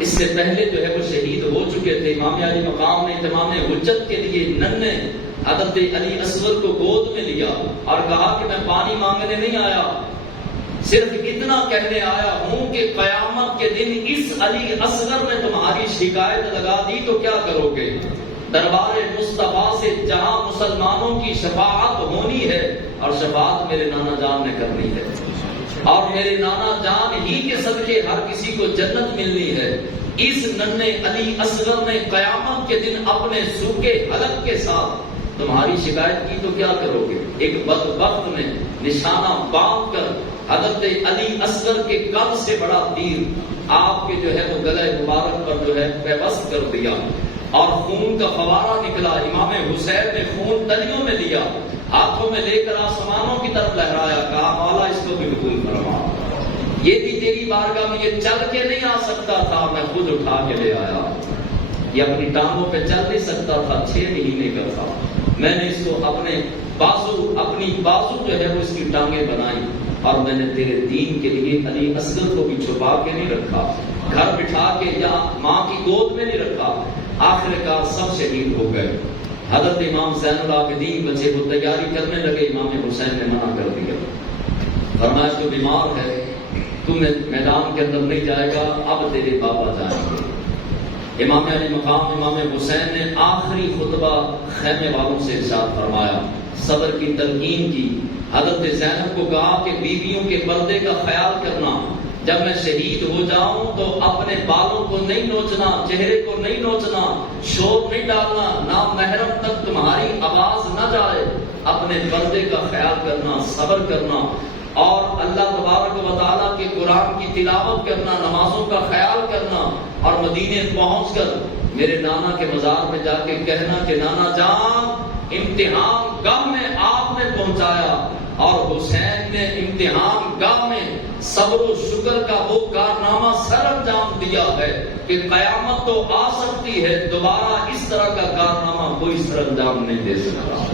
اس سے پہلے جو ہے وہ شہید ہو چکے تھے۔ امام علی مقام نے اتمام حجت کے لیے ننھے حضرت علی اصغر کو گود میں لیا اور کہا کہ میں پانی مانگنے نہیں آیا، صرف اتنا کہنے آیا ہوں کہ قیامت کے دن اس علی اصغر نے تمہاری شکایت لگا دی تو کیا کرو گے؟ دربار مصطفیٰ سے جہاں مسلمانوں کی شفاعت ہونی ہے، اور شفاعت میرے نانا جان نے کرنی ہے، اور میرے نانا جان ہی کے صدقے ہر کسی کو جنت ملنی ہے۔ اس ننھے علی اصغر نے قیامت کے دن اپنے سوکھے حلق کے ساتھ تمہاری شکایت کی تو کیا کرو گے؟ ایک بدبخت نے نشانہ باندھ کر حضرت علی اصغر کے قد سے بڑا تیر آپ کے جو ہے وہ گلے مبارک پر جو ہے پیوست کر دیا، اور خون کا فوارہ نکلا۔ امام حسین نے خون تلیوں میں لیا، ہاتھوں میں لے کر آسمانوں کی طرف لہرایا، کہا مولا اس کو بھی قبول فرما، یہ بھی تیری بارگاہ میں یہ چل کے نہیں آ سکتا تھا، میں خود اٹھا کے لے آیا، یہ اپنی ٹانگوں پہ چل نہیں سکتا تھا، 6 مہینے کا تھا، میں نے اس کو اپنی بازو جو ہے وہ اس کی ٹانگیں بنائی، اور میں نے تیرے دین کے لیے علی اصغر کو بھی چھپا کے نہیں رکھا، گھر بٹھا کے یا ماں کی گود میں نہیں رکھا۔ آخر کار سب شہید ہو گئے۔ حضرت امام زین العابدین بچے وہ تیاری کرنے لگے، امام حسین نے منع کر دیا، فرمایا تو بیمار ہے، تو میدان کے اندر نہیں جائے گا، اب تیرے بابا جائیں گے۔ امام علی مقام امام حسین نے آخری خطبہ خیمے والوں سے ارشاد فرمایا، صبر کی تلقین کی، حضرت زینب کو کہا کہ بیویوں کے پردے کا خیال کرنا، جب میں شہید ہو جاؤں تو اپنے بالوں کو نہیں نوچنا، چہرے کو نہیں نوچنا، شور نہیں ڈالنا، نہ محرم تک تمہاری آواز نہ جائے، اپنے پردے کا خیال کرنا، صبر کرنا، اور اللہ تبارک و تعالیٰ کے قرآن کی تلاوت کرنا، نمازوں کا خیال کرنا، اور مدینے پہنچ کر میرے نانا کے مزار میں جا کے کہنا کہ نانا جان امتحان گاہ میں آپ نے پہنچایا، اور حسین نے امتحان گاہ میں صبر و شکر کا وہ کارنامہ سر انجام دیا ہے کہ قیامت تو آ سکتی ہے، دوبارہ اس طرح کا کارنامہ کوئی سر انجام نہیں دے سکتا۔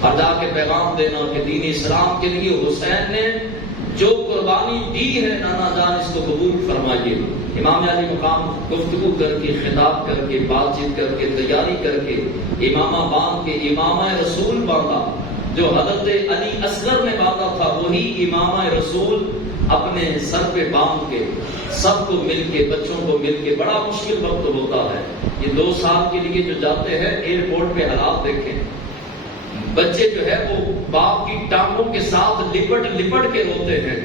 اور جا کے پیغام دینا کہ دین اسلام کے لیے حسین نے جو قربانی دی ہے، نانا جان اس کو قبول فرمائیے۔ امام علی مقام گفتگو کر کے، خطاب کر کے، بات چیت کر کے، تیاری کر کے، امامہ باندھ کے، امامہ رسول باندھا، جو حضرت علی اصغر نے باندھا تھا وہی امامہ رسول اپنے سر پہ باندھ کے سب کو مل کے، بچوں کو مل کے، بڑا مشکل وقت ہوتا ہے یہ 2 سال کے لیے جو جاتے ہیں، ایئرپورٹ پہ حالات دیکھیں، بچے جو ہے وہ باپ کی ٹانگوں کے ساتھ لپٹ کے روتے ہیں،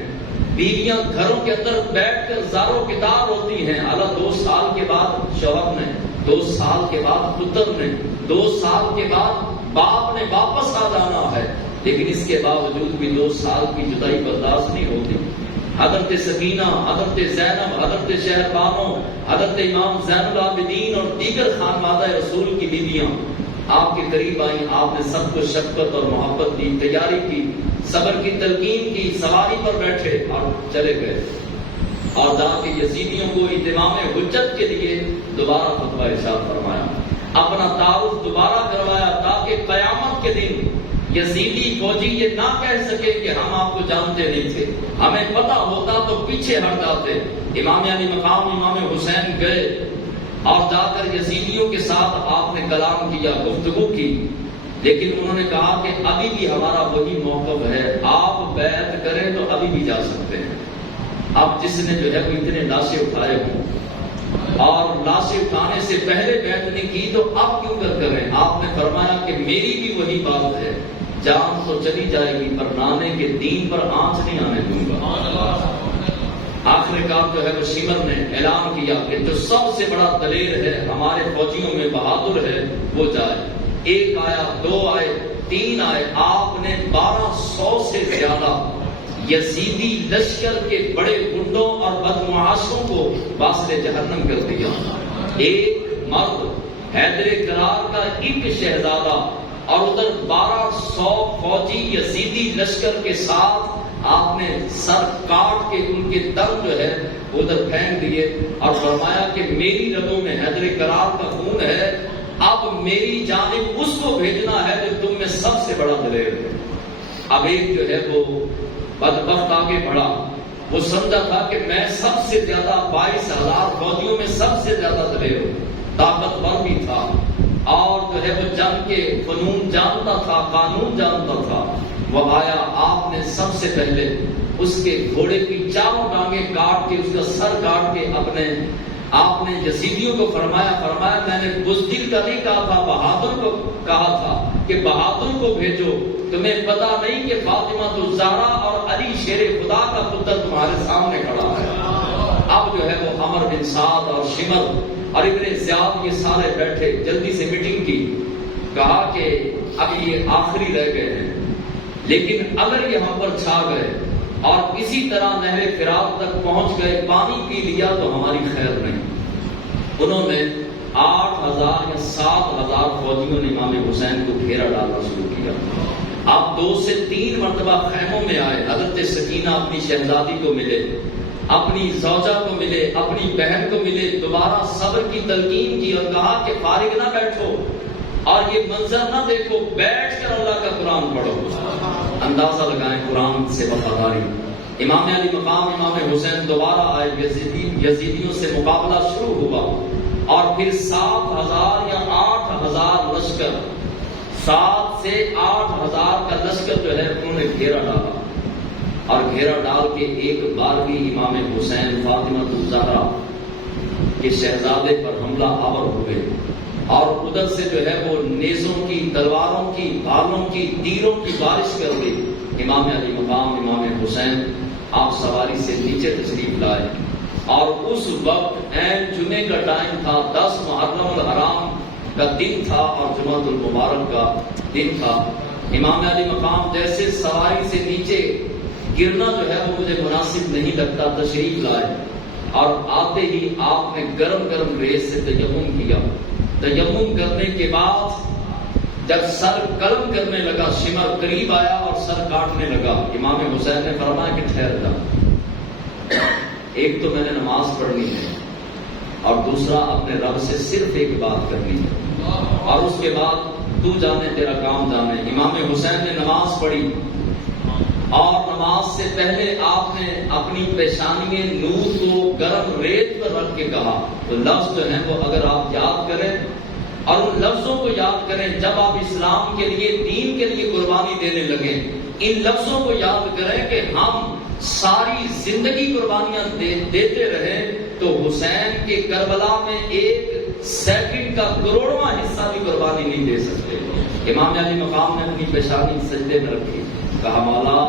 بیویاں گھروں کے اندر بیٹھ کر زاروں کتار ہوتی ہیں، اعلیٰ 2 سال کے بعد شوہر نے، 2 سال کے بعد پتر نے، 2 سال کے بعد باپ نے واپس آ جانا ہے، لیکن اس کے باوجود بھی 2 سال کی جدائی برداشت نہیں ہوتی۔ حضرت سکینہ، حضرت زینب، حضرت شہربانو، حضرت امام زین العابدین اور دیگر خانوادہ رسول کی بیویاں آپ کے قریب آئیں، آپ نے سب کو شفقت اور محبت دی، تیاری کی، صبر کی تلقین کی، سواری پر بیٹھے اور چلے گئے، اور جا کے یزیدیوں کو اتمام حجت کے لیے دوبارہ خطبہ ارشاد فرمایا، اپنا تعارف دوبارہ کروایا، تاکہ قیامت کے دن یزیدی فوجی یہ نہ کہہ سکے کہ ہم آپ کو جانتے نہیں تھے، ہمیں پتہ ہوتا تو پیچھے ہٹ جاتے۔ امام علی مقام امام حسین گئے اور جا کر یزیدیوں کے ساتھ آپ نے کلام کیا، گفتگو کی، لیکن انہوں نے کہا کہ ابھی بھی ہمارا وہی موقف ہے، آپ بیعت کریں تو ابھی بھی جا سکتے ہیں۔ اب جس نے جو ہے وہ اتنے لاشیں اٹھائے ہوں اور لاشیں اٹھانے سے پہلے بیعت نہیں کی تو اب کیوں کریں؟ آپ نے فرمایا کہ میری بھی وہی بات ہے، جان تو چلی جائے گی پر نانے کے دین پر آنچ نہیں آنے دوں گا۔ آخر کار جو ہے وہ شمر نے اعلان کیا کہ جو سب سے بڑا دلیر ہے، ہمارے فوجیوں میں بہادر ہے، وہ جائے۔ 1 آیا، 2 آئے، 3 آئے، آپ نے 1200 سے زیادہ یزیدی لشکر کے بڑے گنڈوں اور بدمعاشوں کو باصل جہنم کر دیا۔ ایک مرد حیدر کرار کا ایک شہزادہ اور ادھر 1200 فوجی یزیدی لشکر کے ساتھ آپ نے سر کاٹ کے ان کے دم جو ہے ادھر پھینک دیے اور فرمایا کہ میری رگوں میں حیدر کرار کا خون ہے، اب میری جانب اس کو بھیجنا ہے جو تم میں سب سے بڑا دلیر ہے۔ اب ایک جو ہے وہ بدبخت آگے بڑھا وہ سمجھا تھا کہ میں سب سے زیادہ 22,000 فوجیوں میں سب سے زیادہ دلیر ہوں، طاقتور بھی تھا، اور جو ہے وہ جنگ کے فنون جانتا تھا، قانون جانتا تھا۔ وہ آیا، آپ نے سب سے پہلے اس کے گھوڑے کی چاروں ٹانگیں کاٹ کے، اس کا سر کاٹ کے آپ نے یزیدیوں کو فرمایا میں نے بزدل کا نہیں کہا تھا، بہادر کو کہا تھا کہ بہادر کو بھیجو، تمہیں پتا نہیں کہ فاطمہ الزہرا اور علی شیر خدا کا پتر تمہارے سامنے کھڑا ہے۔ اب جو ہے وہ عمر بن سعد اور شمر اور ابن زیاد یہ سارے بیٹھے، جلدی سے میٹنگ کی، کہا کہ اب یہ آخری رہ گئے ہیں، لیکن اگر یہ ہم پر چھا گئے اور کسی طرح نہر فرات تک پہنچ گئے، پانی پی لیا تو ہماری خیر نہیں۔ انہوں نے 8,000 یا 7,000 فوجیوں نے امام حسین کو گھیرا ڈالنا شروع کیا۔ آپ 2 سے 3 مرتبہ خیموں میں آئے، حضرت سکینہ اپنی شہزادی کو ملے، اپنی زوجہ کو ملے، اپنی بہن کو ملے، دوبارہ صبر کی تلقین کی اور کہا کہ فارغ نہ بیٹھو اور یہ منظر نہ دیکھو، بیٹھ کر اللہ کا قرآن پڑھو۔ اندازہ لگائیں قرآن سے وفاداری۔ امام علی مقام امام حسین دوبارہ آئے، یزیدیوں سے مقابلہ شروع ہوا، اور پھر 7,000 یا 8,000 لشکر، 7 سے 8,000 کا لشکر جو ہے انہوں نے گھیرا ڈالا، اور گھیرا ڈال کے ایک بار بھی امام حسین فاطمہ الزہرا کے شہزادے پر حملہ آور ہوئے، اور ادھر سے جو ہے وہ نیزوں کی، تلواروں کی، بھالوں کی، تیروں کی بارش کر دی۔ امام علی مقام امام حسین آپ سواری سے نیچے تشریف لائے، اور اس وقت عین جمعے کا ٹائم تھا، 10 محرم الحرام کا دن تھا اور جمعہ المبارک کا دن تھا۔ امام علی مقام جیسے سواری سے نیچے گرنا جو ہے وہ مجھے مناسب نہیں لگتا، تشریف لائے، اور آتے ہی آپ نے گرم گرم ریت سے تیمم کیا۔ تیمم کرنے کے بعد جب سر قلم کرنے لگا، شمر قریب آیا اور سر کاٹنے لگا، امام حسین نے فرمایا کہ ٹھہر جا، ایک تو میں نے نماز پڑھنی ہے، اور دوسرا اپنے رب سے صرف ایک بات کرنی ہے، اور اس کے بعد تو جانے تیرا کام جانے۔ امام حسین نے نماز پڑھی، اور نماز سے پہلے آپ نے اپنی پیشانی میں نور کو گرم ریت پر رکھ کے کہا۔ تو لفظ جو ہیں وہ اگر آپ یاد کریں اور ان لفظوں کو یاد کریں، جب آپ اسلام کے لیے، دین کے لیے قربانی دینے لگیں، ان لفظوں کو یاد کریں کہ ہم ساری زندگی قربانیاں دیتے رہے تو حسین کے کربلا میں 1 سیکنڈ کا کروڑواں حصہ بھی قربانی نہیں دے سکتے۔ امام علی مقام نے اپنی پیشانی سجدے میں رکھی، کہا مولا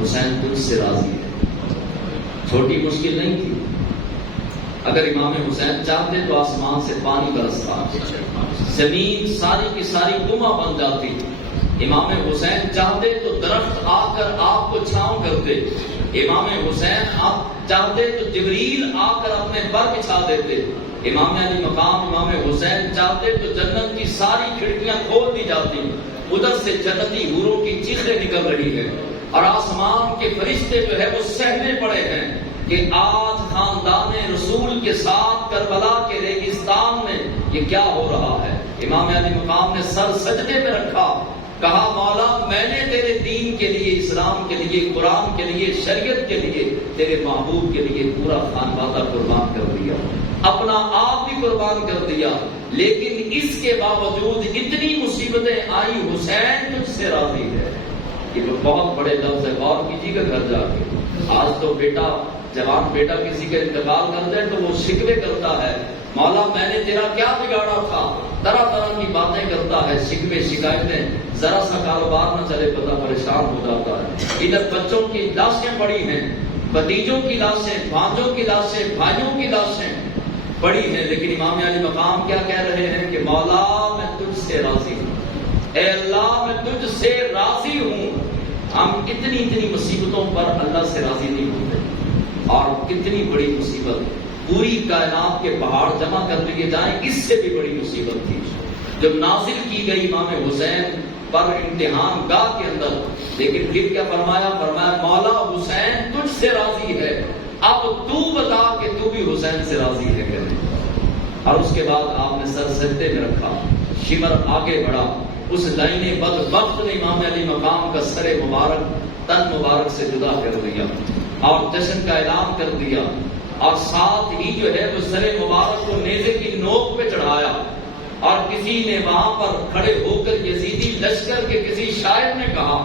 حسین تجھ سے راضی ہے۔ چھوٹی مشکل نہیں تھی، اگر امام حسین چاہتے تو آسمان سے پانی برستا، زمین ساری کی ساری گما بن جاتی، امام حسین چاہتے تو درخت آ کر آپ کو چھاؤں کرتے، امام حسین آپ چاہتے تو جبریل آ کر اپنے پر بچھا دیتے، امام علی مقام امام حسین چاہتے تو جنت کی ساری کھڑکیاں کھول دی جاتی، ادھر سے جنتی حوروں کی چیخیں نکل رہی ہے، اور آسمان کے فرشتے جو ہے وہ سہنے پڑے ہیں کہ آج خاندان رسول کے ساتھ کربلا کے ریگستان میں یہ کیا ہو رہا ہے۔ امام علی مقام نے سر سجدے میں رکھا، کہا مولا میں نے تیرے دین کے لیے، اسلام کے لیے، قرآن کے لیے، شریعت کے لیے، تیرے محبوب کے لیے پورا خانوادہ قربان کر دیا، اپنا آپ بھی قربان کر دیا، لیکن اس کے باوجود اتنی مصیبتیں آئی، حسین تجھ سے راضی ہے۔ یہ بہت بڑے لفظ ہے، غور کیجیے گا گھر جا کے۔ آج تو بیٹا، جوان بیٹا کسی کا انتقال کر دے تو وہ شکوے کرتا ہے، مولا میں نے تیرا کیا بگاڑا تھا، طرح طرح کی باتیں کرتا ہے، شکوے شکایتیں، ذرا سا کاروبار نہ چلے پتا پریشان ہو جاتا ہے۔ ادھر بچوں کی لاشیں پڑی ہیں، بھتیجوں کی لاشیں، بھانجوں کی لاشیں، بھائیوں کی لاشیں پڑی ہیں، لیکن امام علی مقام کیا کہہ رہے ہیں کہ مولا میں تجھ سے راضی ہوں، اے اللہ میں تجھ سے راضی ہوں۔ ہم اتنی مصیبتوں پر اللہ سے راضی نہیں ہوتے، اور کتنی بڑی مصیبت، پوری کائنات کے پہاڑ جمع کر لیے جائیں، اس سے بھی بڑی مصیبت تھی جب نازل کی گئی امام حسین پر امتحان گاہ کے اندر، لیکن پھر کیا فرمایا مولا حسین تجھ سے راضی ہے، اب تو بتا کہ تو بھی حسین سے راضی ہے کہ نہیں۔ اور اس کے بعد آپ نے سر سجدے میں رکھا، شمر آگے بڑھا، اس لائن بدبخت نے امام علی مقام کا سر مبارک تن مبارک سے جدا کر دیا۔ اور جشن کا اعلان کر دیا، اور ساتھ ہی جو ہے وہ سر مبارک کو نیزے کی نوک پہ چڑھایا، اور کسی نے وہاں پر کھڑے ہو کر یزیدی لشکر کے کسی شاعر نے کہا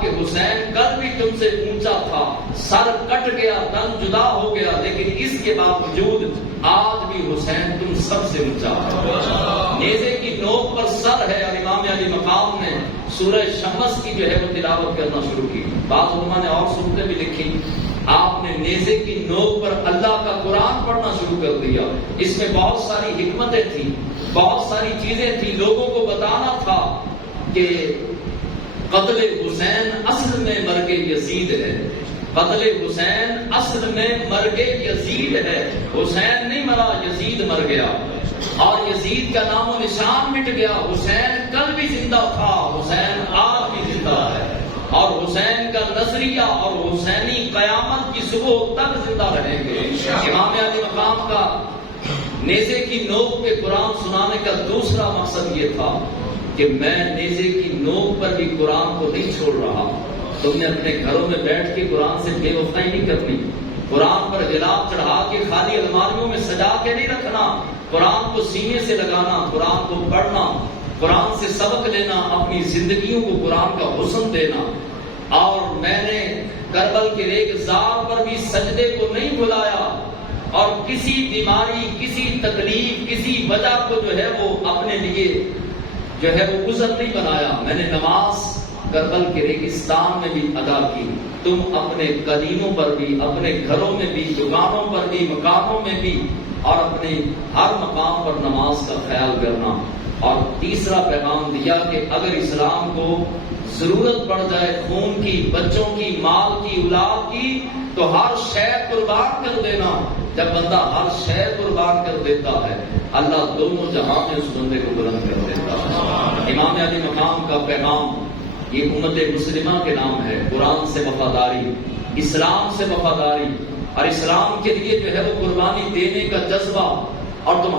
کہ حسین کل بھی تم سے اونچا تھا، سر کٹ گیا، تن جدا ہو گیا، لیکن اس کے باوجود آج بھی حسین تم سب سے اونچا ہے۔ نیزے کی نوک پر سر ہے، اور امام علی مقام نے سورہ شمس کی جو ہے وہ تلاوت کرنا شروع کی۔ بعض علماء نے اور صورتیں بھی لکھی، آپ نے نیزے کی نوک پر اللہ کا قرآن پڑھنا شروع کر دیا۔ اس میں بہت ساری حکمتیں تھیں، بہت ساری چیزیں تھیں، لوگوں کو بتانا تھا کہ قتل حسین اصل میں مرگ یزید ہے، قتل حسین اصل میں مرگ یزید ہے، حسین نہیں مرا، یزید مر گیا، اور یزید کا نام و نشان مٹ گیا۔ حسین کل بھی زندہ تھا، حسین آج بھی زندہ ہے، اور حسین کا نظریہ اور حسینی قیامت کی صبح تک زندہ رہیں گے۔ امام علی مقام کا نیزے کی نوک پہ قرآن سنانے کا دوسرا مقصد یہ تھا کہ میں نیزے کی نوک پر بھی قرآن کو نہیں چھوڑ رہا۔ تم نے اپنے گھروں میں بیٹھ کے قرآن سے بے وفائی نہیں کرنی، قرآن پر غلاف چڑھا کے خالی الماریوں میں سجا کے نہیں رکھنا، قرآن کو سینے سے لگانا، قرآن کو پڑھنا، قرآن سے سبق لینا، اپنی زندگیوں کو قرآن کا حسن دینا۔ اور میں نے کربل کے ریگزار پر بھی سجدے کو نہیں بلایا، اور کسی بیماری، کسی تکلیف، کسی وجہ کو جو ہے وہ اپنے لیے جو ہے وہ عذر نہیں بنایا۔ میں نے نماز کربل کے ریگستان میں بھی ادا کی۔ تم اپنے قدیموں پر بھی، اپنے گھروں میں بھی، دکانوں پر بھی، مقاموں میں بھی، اور اپنے ہر مقام پر نماز کا خیال کرنا۔ اور تیسرا پیغام دیا کہ اگر اسلام کو ضرورت پڑ جائے خون کی، بچوں کی، مال کی، اولاد کی، تو ہر شے قربان کر دینا۔ جب بندہ ہر شے قربان کر دیتا ہے، اللہ دونوں جہاں میں اس بندے کو بلند کر دیتا ہے۔ امام علی مقام کا پیغام یہ امت مسلمہ کے نام ہے، قرآن سے وفاداری، اسلام سے وفاداری، اور اسلام کے لیے جو ہے وہ قربانی دینے کا جذبہ، اور تمہارا